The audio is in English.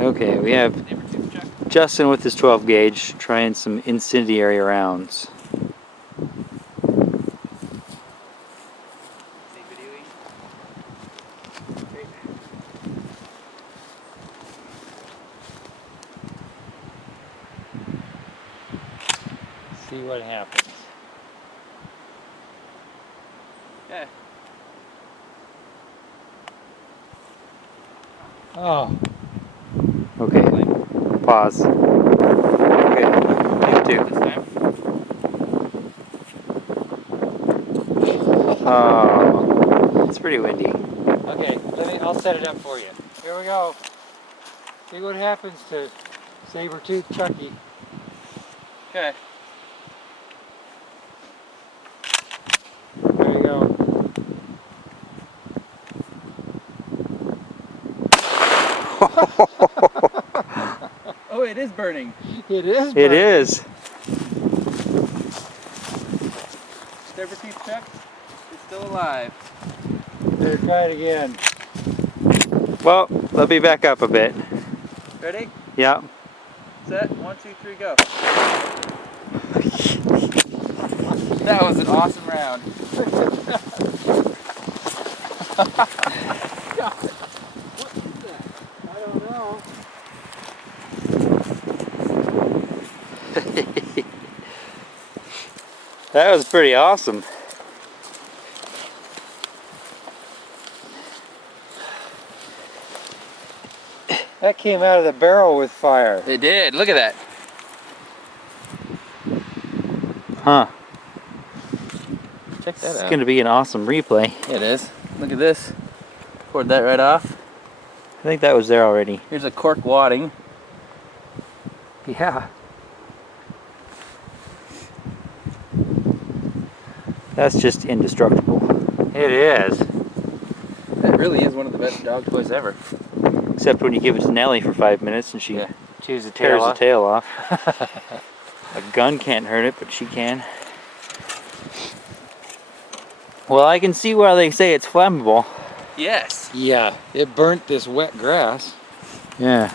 Okay, we have Saber-tooth Chuck. Justin with his 12 gauge trying some incendiary rounds. See what happens. Yeah. Oh. Okay. Pause. Okay. You too. This time. Oh. It's pretty windy. Okay, I'll set it up for you. Here we go. See what happens to Saber-tooth Chucky. Okay. There you go. Oh, it is burning. It is burning. It is. Saber-tooth Chuck is still alive. Here, try it again. Well, let me back up a bit. Ready? Yeah. Set. 1, 2, 3, go. That was an awesome round. I don't know. That was pretty awesome. That came out of the barrel with fire. It did. Look at that. Huh. Check that It's out. going to be an awesome replay. It is. Look at this. Poured that right off. I think that was there already. Here's a cork wadding. Yeah. That's just indestructible. It is. That really is one of the best dog toys ever. Except when you give it to Nellie for 5 minutes and she Chews the tears tail the off. tail off. A gun can't hurt it, but she can. Well, I can see why they say it's flammable. Yes. Yeah, it burnt this wet grass. Yeah.